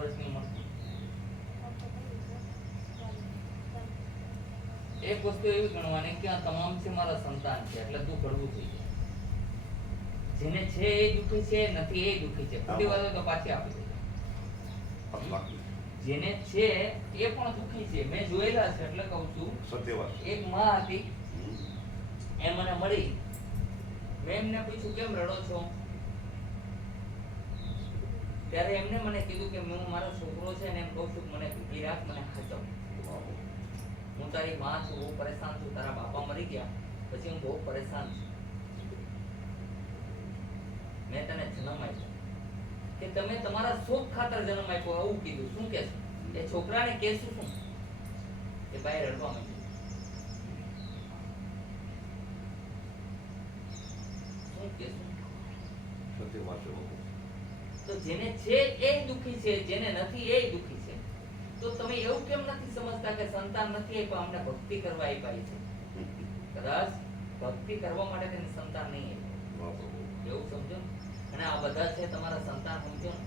વર્ષની ઉંમર? એક વસ્તુ એવી ગણવાની કે આ તમામ છે મારા સંતાન છે એટલે તું ઘડવું થઈ જાય. જેને છે એ દુઃખી છે, નથી એ દુઃખી છે. ખોટી વાત હોય તો પાછી આપી દેજો. જેને છે એ પણ દુઃખી છે. મેં જોયેલા છે એટલે કહું છું. સત્ય વાત. એક માં હતી, એ મને મળી. મેં એમને પૂછ્યું કેમ રડો છો? ત્યારે એમને મને કીધું કે હું મારો છોકરો છે ને એમ કહું છું કે મને ભીગી રાખ, મને ખાચવ. હું તારી માં છું, બહુ પરેશાન છું. તારા બાપા મરી ગયા પછી હું બહુ પરેશાન છું. મેં તને જન્મ આપ્યો કે તમે તમારા શોખ ખાતર જન્મ આપ્યો, આવું કીધું. શું કે એ છોકરાને કહેશું શું? એ ભાઈ રડવા માંડ્યું. શું કહેશું? સત્ય વાત છે બાપુ. તો જેને છે એ દુઃખી છે, જેને નથી એ દુઃખી છે. તો તમે એવું કેમ નથી સમજતા કે સંતાન નથી આપ્યા, અમને ભક્તિ કરવા આપ્યા છે? કદાચ ભક્તિ કરવા માટે તેને સંતાન નહીં આપ્યું. એવું સમજો. અને આ બધા છે તમારા સંતાન, સમજો ને.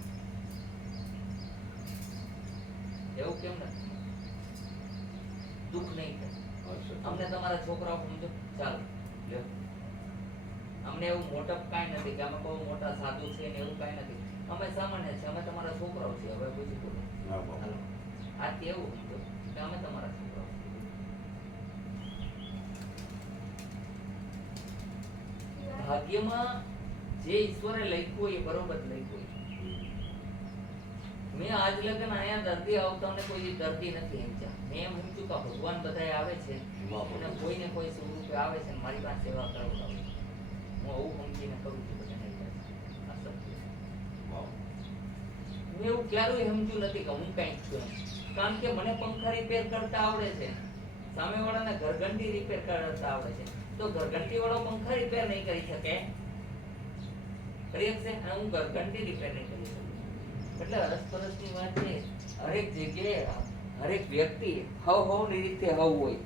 એવું કેમ નથી? દુઃખ નહીં થાય. અમને તમારા છોકરાઓ સમજો. ચાલો લ્યો. અમને એવું મોટપ કાંઈ નથી કે અમે બહુ મોટા સાધુ છે ને એવું કાંઈ નથી. અમે સામાન્ય છે, અમે તમારા છોકરાઓ છીએ. હવે પૂછી બોલો. આ કેવું સમજો કે અમે તમારા છોકરાઓ છીએ. ભાગ્યમાં જે ઈશ્વરે લખ્યું એ બરોબર લખ્યું. મેં આજ લગન અહીંયા દર્દી આવતા ને કોઈ દર્દી નથી સમજ્યા. મેં એમ સમજ્યું કે ભગવાન બધાય આવે છે અને કોઈને કોઈ સ્વરૂપે આવે છે મારી પાસે સેવા કરવા આવે. હું આવું સમજીને કરું છું બધાને. આ સત્ય. મેં એવું ક્યારેય સમજ્યું નથી કે હું કંઈક છું. કારણ કે મને પંખા રિપેર કરતા આવડે છે, સામેવાળાને ઘરઘંટી રિપેર કરતા આવડે છે. તો ઘરઘંટી વાળો પંખા રિપેર નહીં કરી શકે, કરી શકશે? અને હું ઘરઘંટી રિપેર નહીં કરી શકું. એટલે અરસપરસની વાત છે. હરેક જગ્યાએ હરેક વ્યક્તિ હવની રીતે હવ હોય.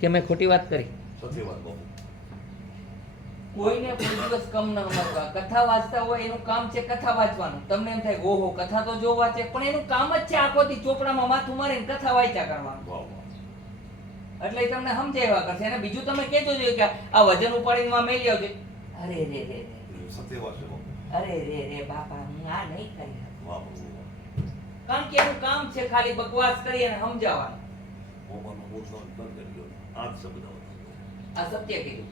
કે મેં ખોટી વાત કરી? સત્ય વાત બાપુ. કોઈને કોઈ દિવસ કમ ન સમજવા. કથા વાંચતા હોય એનું કામ છે કથા વાંચવાનું. તમને એમ થાય ઓહો કથા તો જો વાંચે, પણ એનું કામ જ છે આખો દી ચોપડામાં માથું મારીને કથા વાંચ્યા કરવાનું. એટલે તમને સમજાવ્યા કરશે. અને બીજું તમે કહેજો જોઈએ કે આ વજન ઉપાડીને માં મેલી આવજો. અરે રે રે રે સત્ય વાત છે બાપુ. અરે રે રે બાપા હું આ નહીં કરી શકું. વાહ બાપુ. કારણ કે એનું કામ છે ખાલી બકવાસ કરી અને સમજાવવાનું. મોબાઈલનો મોટો બંધ કરી દો. આ જ શબ્દ આ સત્ય કીધું.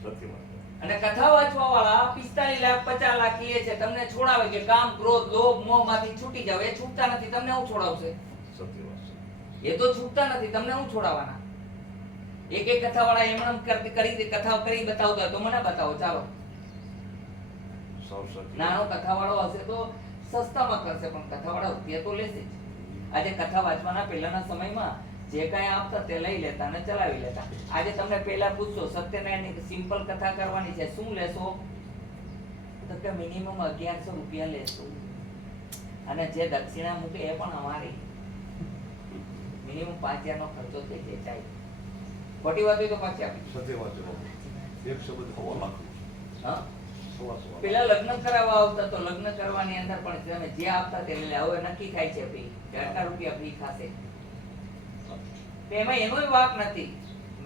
સત્ય વાત. અને કથા વાંચવા વાળા 45 લાખ 50 લાખ લે છે, તમને છોડાવે કે કામ ક્રોધ લોભ મોહ માંથી છૂટી જાવ. એ છૂટતા નથી, તમને હું છોડાવશે? સત્ય વાત છે. એ તો છૂટતા નથી, તમને હું છોડાવવાના? એક એક કથા વાળા એમણે કરી કથા કરી બતાવતા હોય તો મને બતાવો. ચાલો સૌ સત્ય. નાનો કથા વાળો હશે તો સસ્તામાં કરશે, પણ કથા વાળા રૂપિયા તો લેશે જ. આજે કથા વાંચવાના પહેલાના સમયમાં જે કાંઈ આપતા તે લઈ લેતા અને ચલાવી લેતા. આજે તમને પહેલા પૂછશો સત્યનારાયણની સિમ્પલ કથા કરવાની છે, શું લેશો? તો કે મિનિમમ 1100 રૂપિયા લેશો. અને જે દક્ષિણા મૂકે એ પણ અમારી. મિનિમમ 5000 નો ખર્ચો થઈ જાય. ચાય ખોટી વાત હોય તો પાછી આપી. સત્ય વાત છે બાપુ. એક શબ્દ હવા લાખું. હા સવા. પેલા લગ્ન કરાવવા આવતા તો લગ્ન કરવાની અંદર પણ તમે જે આપતા તે લે. હવે નક્કી થાય છે ફી કેટલા રૂપિયા ફી ખાશે. એમાં એનોય વાક નથી.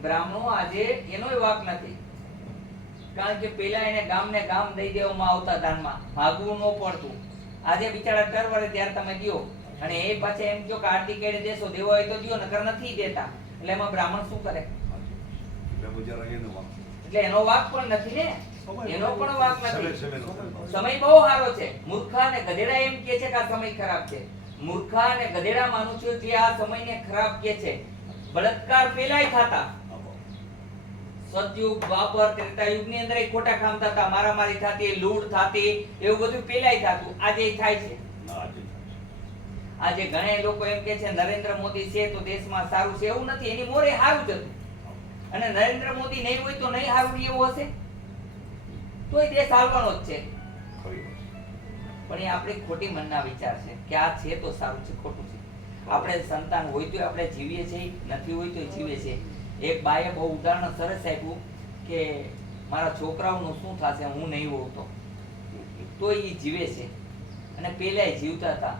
બ્રાહ્મણો આજે એનોય વાક નથી. કારણ કે પેલા એને ગામને ગામ દઈ દેવામાં આવતા દાનમાં, ભાગવું ન પડતું. આજે બિચારા ટરવરે ત્યારે તમે દ્યો અને એ પાછા એમ કહો કે આરતી કેડે દેશો, દેવો હોય તો દ્યો, નકર નથી દેતા. એટલે એમાં બ્રાહ્મણ શું કરે? એટલે એનો વાક પણ નથી ને. એનો પણ વાક નથી. સમય બહુ સારો છે. મૂર્ખા અને ગધેડા એમ કહે છે કે આ સમય ખરાબ છે. મૂર્ખા અને ગધેડા મનુષ્યો જે આ સમયને ખરાબ કહે છે. બળાત્કાર પેલાય થતા, સતયુગ દ્વાપર ત્રેતાયુગ ની અંદર ખોટા કામ થતા, મારામારી થતી, લૂંટ થતી, એવું બધું પેલાય થતું. આજે થાય છે. આજે ઘણા લોકો એમ કે છે નરેન્દ્ર મોદી છે તો દેશમાં સારું છે. એવું નથી. એની મોરે સારું જ હતું. અને નરેન્દ્ર મોદી નહીં હોય તો નહીં સારું એવું હશે? તોય દેશ હાલવાનો જ છે. પણ એ આપણી ખોટી મનના વિચાર છે કે આ છે તો સારું છે, ખોટું છે. આપણે સંતાન હોય તો આપણે જીવીએ છીએ, નથી હોય તો જીવે છે. એક બાએ બહુ ઉદાહરણ સરસ આપ્યું કે મારા છોકરાઓનું શું થશે હું નહીં હોઉં તો. તો ઈ જીવે છે અને પેલા જીવતા હતા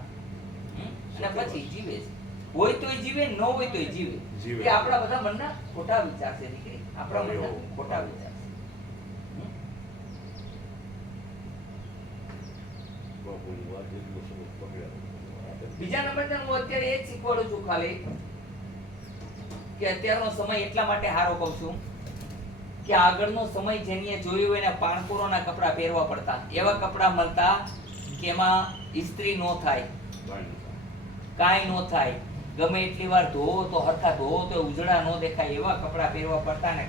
અને પછી જીવે છે. હોય તોય જીવે, ન હોય તોય જીવે. જીવે. એ આપણા બધા મનના ખોટા વિચાર છે દીકરી, આપણા મનના ખોટા વિચાર છે. બાપુની વાત એટલો સરસ પકડ્યા. બીજા નંબરના હું અત્યારે એ જ શીખવાડું છું ખાલી કે અત્યારનો સમય એટલા માટે હારો કહું છું કે આગળનો સમય જેની જોયું હોય એને પાણપુરોના કપડાં પહેરવા પડતા, એવા કપડાં મળતા કે એમાં ઇસ્ત્રી ન થાય, કાંઈ ન થાય, ગમે એટલી વાર ધોવો તો હરખા ધોવો તો ઉજળા ન દેખાય, એવા કપડાં પહેરવા પડતા ને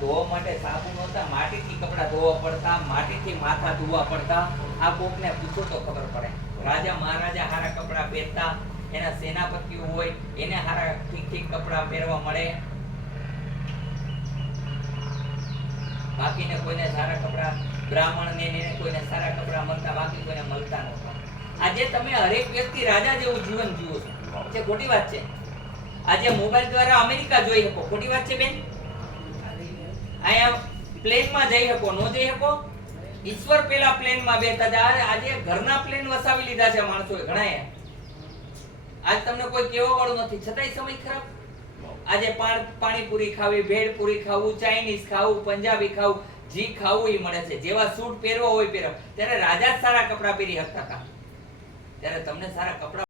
ધોવા માટે સાબુ નહોતા, માટીથી કપડાં ધોવા પડતા, માટીથી માથા ધોવા પડતા. આ કોકને પૂછો તો ખબર પડે. રાજા મહારાજા હારા કપડાં પહેરતા, એના સેનાપતિઓ હોય એને હારા ઠીક ઠીક કપડાં પહેરવા મળે, બાકીને કોઈને સારા કપડાં, બ્રાહ્મણને એને કોઈને સારા કપડાં મળતા, બાકી કોઈને મળતા નહોતા. આજે તમે હરેક વ્યક્તિ રાજા જેવું જીવન જીવો છો, જે ખોટી વાત છે. આજે મોબાઈલ દ્વારા અમેરિકા જોઈ શકો, ખોટી વાત છે બેન? અહીંયા પ્લેનમાં જઈ શકો, ન જઈ શકો? ઈશ્વર પેલા પ્લેનમાં બેઠા હતા, આજે ઘરના પ્લેન વસાવી લીધા છે માણસોએ ઘણાએ. આજ તમને કોઈ કહેવા વાળું નથી, છતાંય સમય ખરાબ. આજે પાણીપુરી ખાવી, ભેળપુરી ખાવું, ચાઇનીઝ ખાવું, પંજાબી ખાવું, જી ખાવું ઈ મળે છે. જેવા સૂટ પહેરવા હોય પહેરો. ત્યારે રાજા જ સારા કપડાં પહેરી શકતા હતા. ત્યારે તમને સારા કપડાં